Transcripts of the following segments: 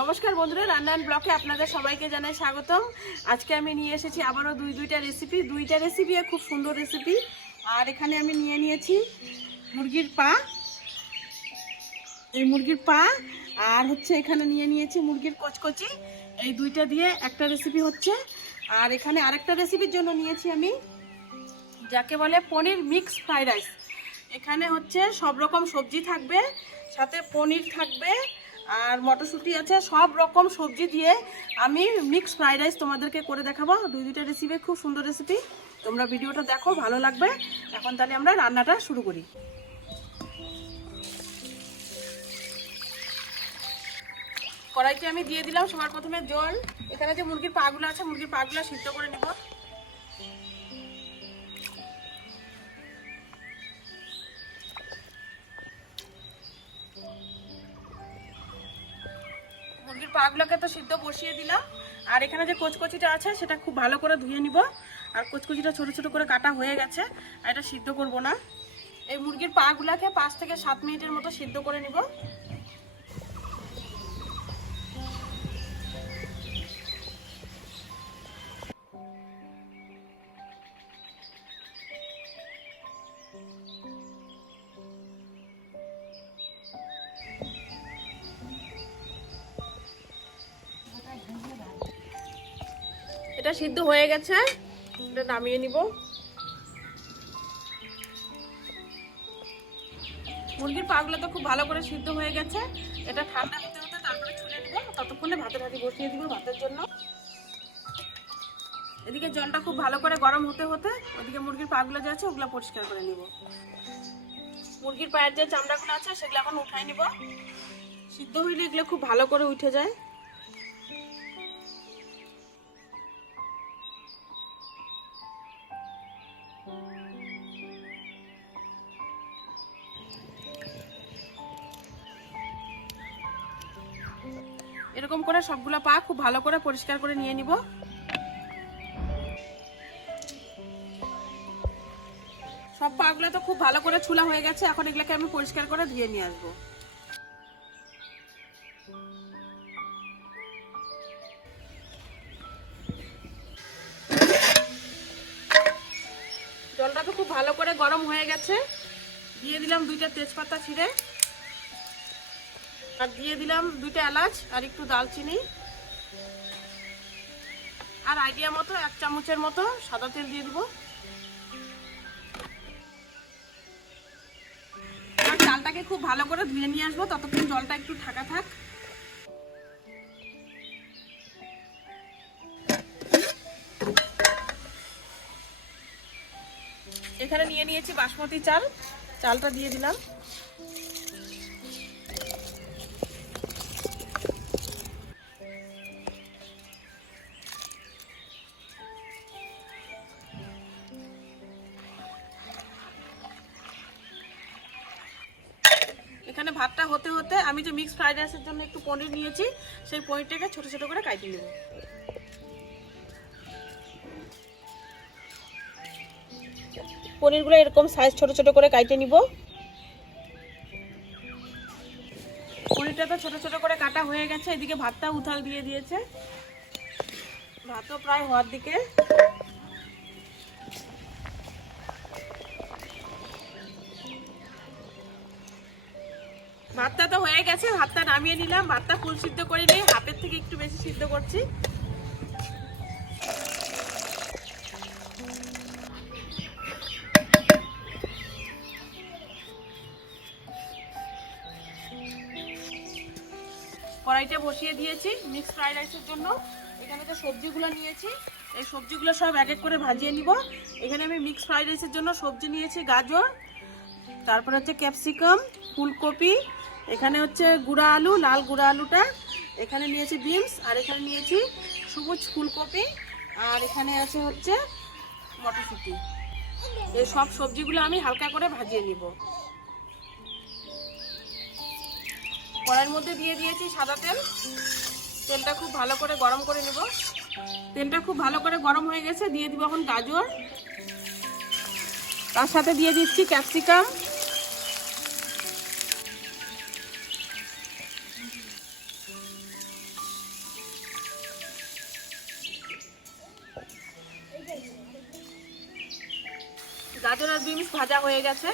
নমস্কার বন্ধুরা, রান্নান ব্লকে আপনাদের সবাইকে জানাই স্বাগতম। আজকে আমি নিয়ে এসেছি আবারও দুইটা রেসিপি খুব সুন্দর রেসিপি। আর এখানে আমি নিয়ে নিয়েছি মুরগির পা, এই মুরগির পা, আর হচ্ছে এখানে নিয়ে নিয়েছি মুরগির কচকচি। এই দুইটা দিয়ে একটা রেসিপি হচ্ছে। আর এখানে আরেকটা রেসিপির জন্য নিয়েছি আমি, যাকে বলে পনির মিক্স ফ্রাইড রাইস। এখানে হচ্ছে সব রকম সবজি থাকবে, সাথে পনির থাকবে, আর মটরশুঁটি আছে। সব রকম সবজি দিয়ে আমি মিক্স ফ্রাইড রাইস তোমাদেরকে করে দেখাবো। দুইটা রেসিপি খুব সুন্দর রেসিপি, তোমরা ভিডিওটা দেখো, ভালো লাগবে। এখন তাহলে আমরা রান্নাটা শুরু করি। কড়াইতে আমি দিয়ে দিলাম সবার প্রথমে জল। এখানে যে মুরগির পাগুলো আছে, মুরগির পাগুলো সিদ্ধ করে নেব। মুরগির পাগুলোকে তো সিদ্ধ বসিয়ে দিলাম। আর এখানে যে কচকচিটা আছে সেটা খুব ভালো করে ধুয়ে নিব। আর কচকচিটা ছোট ছোট করে কাটা হয়ে গেছে, আর এটা সিদ্ধ করব না। এই মুরগির পাগুলোকে 5 থেকে 7 মিনিটের মতো সিদ্ধ করে নিব। এটা সিদ্ধ হয়ে গেছে, এটা নামিয়ে নিব। মুরগির পাগুলো তো খুব ভালো করে সিদ্ধ হয়ে গেছে। এটা ঠান্ডা হতে হতে তারপরে ছুলে নিব। ততক্ষণে ভাতের হাঁড়ি বসিয়ে দিব ভাতের জন্য। এদিকে জলটা খুব ভালো করে গরম হতে হতে ওদিকে মুরগির পাগুলো যে আছে ওগুলো পরিষ্কার করে নিব। মুরগির পায়ের যে চামড়াগুলো আছে সেগুলো এখন উঠাই নিব। সিদ্ধ হইলে এগুলো খুব ভালো করে উঠে যায়। এরকম করে সবগুলো পা খুব ভালো করে পরিষ্কার করে নিয়ে নিব। সব পাগুলো তো খুব ভালো করে ছুলা হয়ে গেছে। এখন এগুলোকে আমি পরিষ্কার করে ধুয়ে নিয়ে আসবো। জলটা তো খুব ভালো করে গরম হয়ে গেছে। দিয়ে দিলাম 2টা তেজপাতা ছিঁড়ে, আর দিয়ে দিলাম 2টা এলাচ আর একটু দালচিনি, আর আইডিয়া মতো 1 চামচের মতো সাদা তেল দিয়ে দিব। আর চালটাকে খুব ভালো করে ধুয়ে নিয়ে আসবো, ততক্ষণ জলটা একটু ঠাকা থাক। এখানে নিয়ে নিয়েছি বাসমতি চাল, চালটা দিয়ে দিলাম। এখানে ভাতটা হতে হতে আমি যে মিক্স ফ্রাইড রাইসের জন্য একটু পনির নিয়েছি, সেই পনিরটাকে ছোট ছোট করে কাটি নেব। পনিরগুলো এরকম সাইজ ছোট ছোট করে কাটে নিব। পনিরটা তো ছোট ছোট করে কাটা হয়ে গেছে। এদিকে ভাতটা উথাল দিয়ে দিয়েছে, ভাতও প্রায় হওয়ার দিকে। ভাতটা তো হয়ে গেছে, ভাতটা নামিয়ে নিলাম। ভাতটা ফুল সিদ্ধ করে নিয়ে হাফের থেকে একটু বেশি সিদ্ধ করছি। কড়াইটা বসিয়ে দিয়েছি মিক্স ফ্রাইড রাইসের জন্য। এখানে যে সবজিগুলো নিয়েছি, এই সবজিগুলো সব এক এক করে ভাজিয়ে নিব। এখানে আমি মিক্স ফ্রাইড রাইসের জন্য সবজি নিয়েছি গাজর, তারপর হচ্ছে ক্যাপসিকাম, ফুলকপি, এখানে হচ্ছে গুঁড়া আলু, লাল গুঁড়া আলুটা, এখানে নিয়েছি বিনস, আর এখানে নিয়েছি সবুজ ফুলকপি, আর এখানে আছে হচ্ছে মটরশুঁটি। এই সব সবজিগুলো আমি হালকা করে ভাজিয়ে নিব। কড়াইয়ের মধ্যে দিয়ে দিয়েছি সাদা তেল। তেলটা খুব ভালো করে গরম করে নেব। তেলটা খুব ভালো করে গরম হয়ে গেছে, দিয়ে দিব এখন গাজর, তার সাথে দিয়ে দিচ্ছি ক্যাপসিকাম, গাজর আর বিনস ভাজা হয়ে গেছে।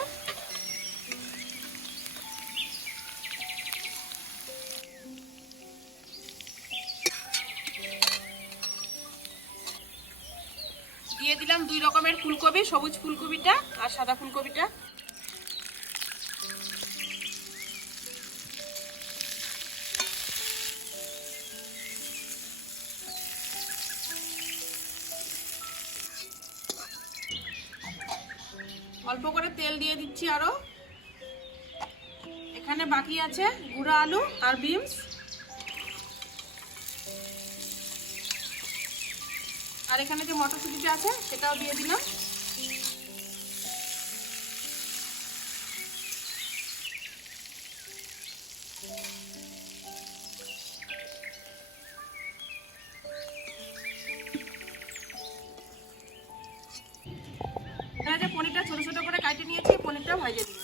দিয়ে দিলাম 2 রকমের ফুলকপি, সবুজ ফুলকপিটা আর সাদা ফুলকপিটা। অল্প করে তেল দিয়ে দিচ্ছি আরো। এখানে বাকি আছে গুঁড়া আলু আর বিনস, আর এখানে যে মটরশুঁটিটা আছে সেটাও দিয়ে দিলাম। এখানে যে পনিরটা ছোট ছোট করে কাটে নিয়েছি, পনিরটা ভেজে দিই।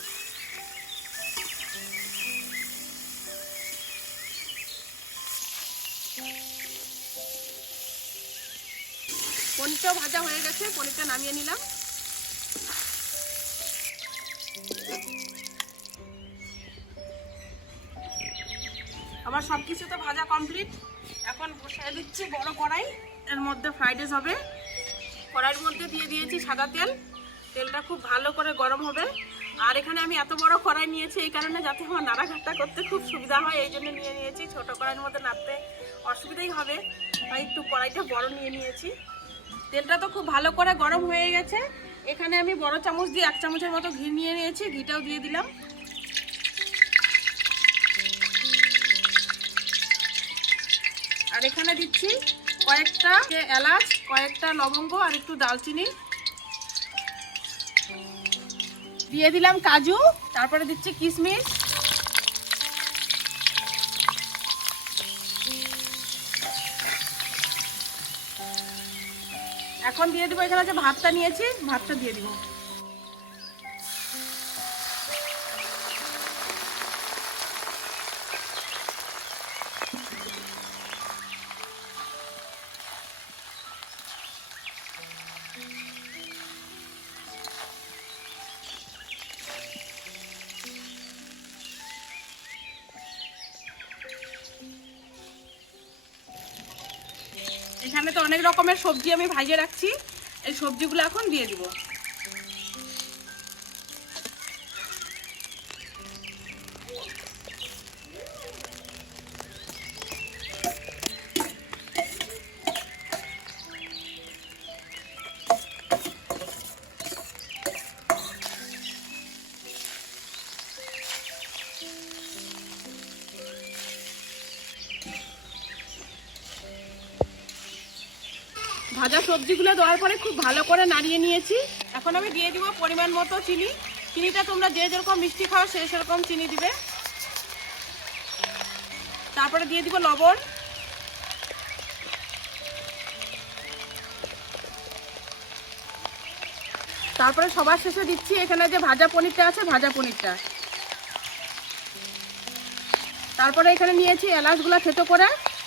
পনিরটাও ভাজা হয়ে গেছে, পনিরটা নামিয়ে নিলাম। আমার সবকিছু তো ভাজা কমপ্লিট। এখন বসিয়ে দিচ্ছি বড় কড়াই, এর মধ্যে ফ্রাইড রাইস হবে। কড়াইয়ের মধ্যে দিয়ে দিয়েছি সাদা তেল, তেলটা খুব ভালো করে গরম হবে। আর এখানে আমি এত বড় কড়াই নিয়েছি এই কারণে যাতে আমার নাড়াঘাটা করতে খুব সুবিধা হয়, এই জন্য নিয়ে নিয়েছি। ছোট কড়াইয়ের মধ্যে নাড়তে অসুবিধাই হবে, তাই একটু কড়াইটা বড় নিয়ে নিয়েছি। তেলটা তো খুব ভালো করে গরম হয়ে গেছে। এখানে আমি বড় চামচ দিয়ে 1 চামচের মতো ঘি নিয়ে নিয়েছি, ঘিটাও দিয়ে দিলাম। আর এখানে দিচ্ছি কয়েকটা এলাচ, কয়েকটা লবঙ্গ আর একটু দালচিনি দিয়ে দিলাম, কাজু, তারপরে দিচ্ছি কিশমিশ। এখন দিয়ে দিব এখানে যে ভাতটা নিয়েছি, ভাতটা দিয়ে দিব। এখানে তো অনেক রকমের সবজি আমি ভাজিয়ে রাখছি, এই সবজিগুলো এখন দিয়ে দিব। ভাজা সবজিগুলো দেওয়ার পরে খুব ভালো করে নাড়িয়ে নিয়েছি। এখন আমি দিয়ে দিব পরিমাণ মতো চিনি। চিনিটা তোমরা যে যেরকম মিষ্টি খাও সে সেরকম চিনি দিবে। তারপরে দিয়ে দিব লবণ। তারপরে সবার শেষে দিচ্ছি এখানে যে ভাজা পনিরটা আছে, ভাজা পনিরটা। তারপরে এখানে নিয়েছি এলাচগুলো থেতো করে,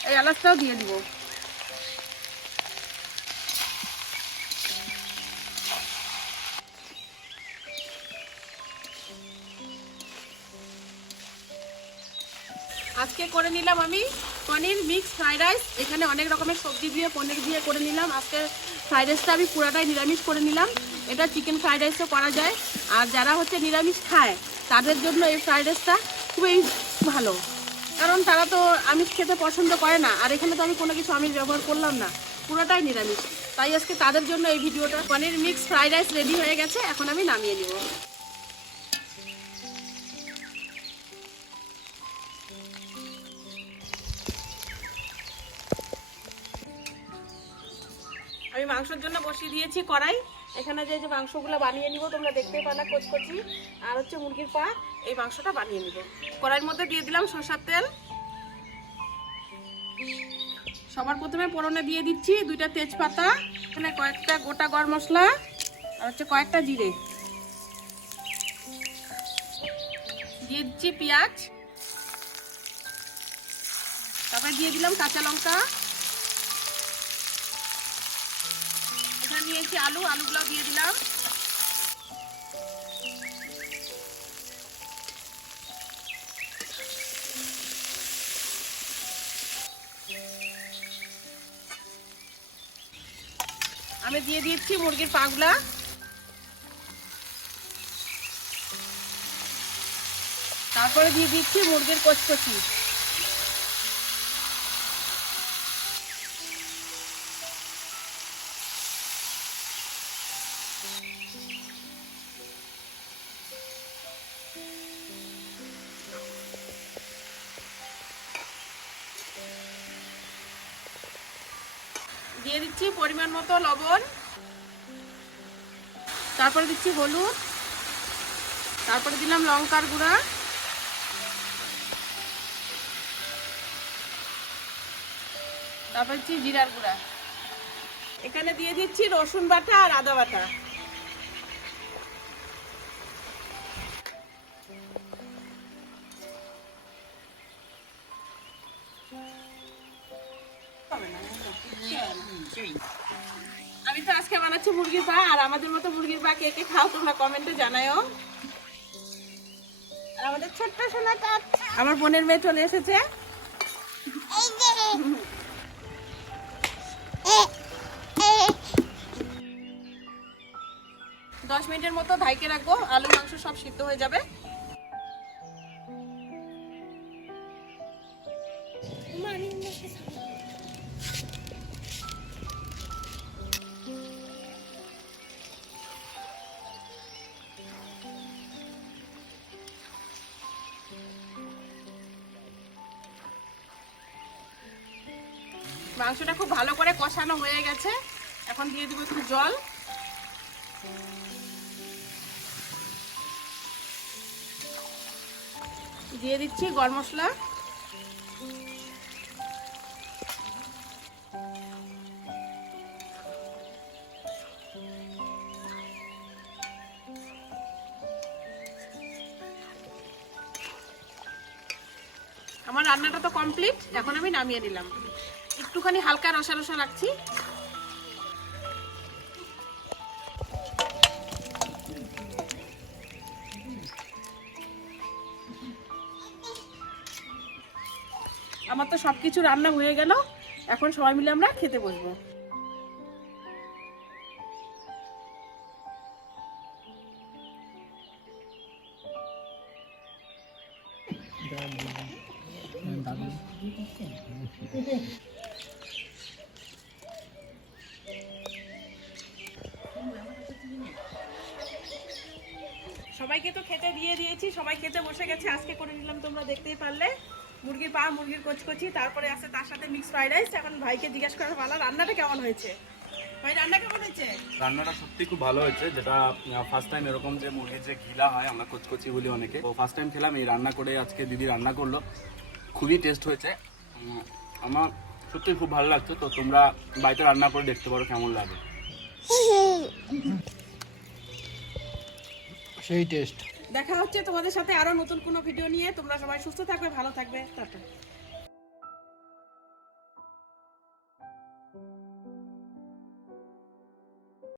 এই এলাচটাও দিয়ে দিব। আজকে করে নিলাম আমি পনির মিক্স ফ্রাইড রাইস। এখানে অনেক রকমের সবজি দিয়ে পনির দিয়ে করে নিলাম। আজকে ফ্রাইড রাইসটা আমি পুরাটাই নিরামিষ করে নিলাম। এটা চিকেন ফ্রাইড রাইসও করা যায়, আর যারা হচ্ছে নিরামিষ খায় তাদের জন্য এই ফ্রাইড রাইসটা খুবই ভালো, কারণ তারা তো আমিষ খেতে পছন্দ করে না। আর এখানে তো আমি কোনো কিছু আমিষ ব্যবহার করলাম না, পুরোটাই নিরামিষ। তাই আজকে তাদের জন্য এই ভিডিওটা। পনির মিক্স ফ্রাইড রাইস রেডি হয়ে গেছে, এখন আমি নামিয়ে নিব। আমি মাংসের জন্য বসিয়ে দিয়েছি কড়াই। এখানে যে যে মাংসগুলো বানিয়ে নিব তোমরা দেখতেই পালা, কচকচি আর হচ্ছে মুরগির পা, এই মাংসটা বানিয়ে নিব। কড়াইয়ের মধ্যে দিয়ে দিলাম সরষের তেল। সবার প্রথমে ফোড়নে দিয়ে দিচ্ছি 2টা তেজপাতা, এখানে কয়েকটা গোটা গরম মশলা আর হচ্ছে কয়েকটা জিরে। দিয়ে দিচ্ছি পেঁয়াজ, তারপরে দিয়ে দিলাম কাঁচা লঙ্কা। এখানে নিয়েছি আলু, আলুগুলো দিয়ে দিলাম। আমি দিয়ে দিচ্ছি মুরগির পাগুলা। তারপরে দিয়ে দিচ্ছি মুরগির কচকচি। দিয়ে দিচ্ছি পরিমাণ মতো লবণ, তারপরে দিচ্ছি হলুদ, তারপরে দিলাম লঙ্কার গুঁড়া, তারপর দিচ্ছি জিরার গুঁড়া। এখানে দিয়ে দিচ্ছি রসুন বাটা আর আদা বাটা। আমি তো আজকে বানাচ্ছি মুরগির পা, আর আমাদের মতো মুরগির পা কে কে খাও তোমরা কমেন্টে জানাও। আর আমাদের ছোট্ট সোনাটা আমার বোনের মেয়ে চলে এসেছে। 10 মিনিটের মতো ঢাইকে রাখবো, আলু মাংস সব সিদ্ধ হয়ে যাবে। মাংসটা খুব ভালো করে কষানো হয়ে গেছে, এখন দিয়ে দিব একটু জল। দিয়ে দিচ্ছি গরম মশলা, আমার রান্নাটা তো কমপ্লিট, এখন আমি নামিয়ে নিলাম। একটুখানি হালকা রসা রসা রাখছি। আমার তো সবকিছু রান্না হয়ে গেল, এখন সবাই মিলে আমরা খেতে বসবো। সবাইকে তো খেতে দিয়ে দিয়েছি, সবাই খেতে বসে গেছে। আজকে করে নিলাম, তোমরা দেখতেই পারলে, মুরগির পা, মুরগির কচকচি, তারপরে আছে তার সাথে মিক্স ফ্রাইড রাইস। এখন ভাইকে জিজ্ঞেস করার পালা, রান্নাটা কেমন হয়েছে? ভাই রান্না কেমন হয়েছে? রান্নাটা সত্যি খুব ভালো হয়েছে। যেটা ফার্স্ট টাইম এরকম যে মুরগির যে ঘিলা হয়, আমরা কচকচি বলি অনেকে, তো ফার্স্ট টাইম খেলাম। এই রান্না করে আজকে দিদি রান্না করলো, খুবই টেস্ট হয়েছে। আমার সত্যি খুব ভালো লাগছে। তো তোমরা বাড়িতে রান্না করে দেখতে পারো কেমন লাগে। সেই টেস্ট। দেখা হচ্ছে তোমাদের সাথে আরো নতুন কোনো ভিডিও নিয়ে। তোমরা সবাই সুস্থ থাকবে, ভালো থাকবে, টাটা।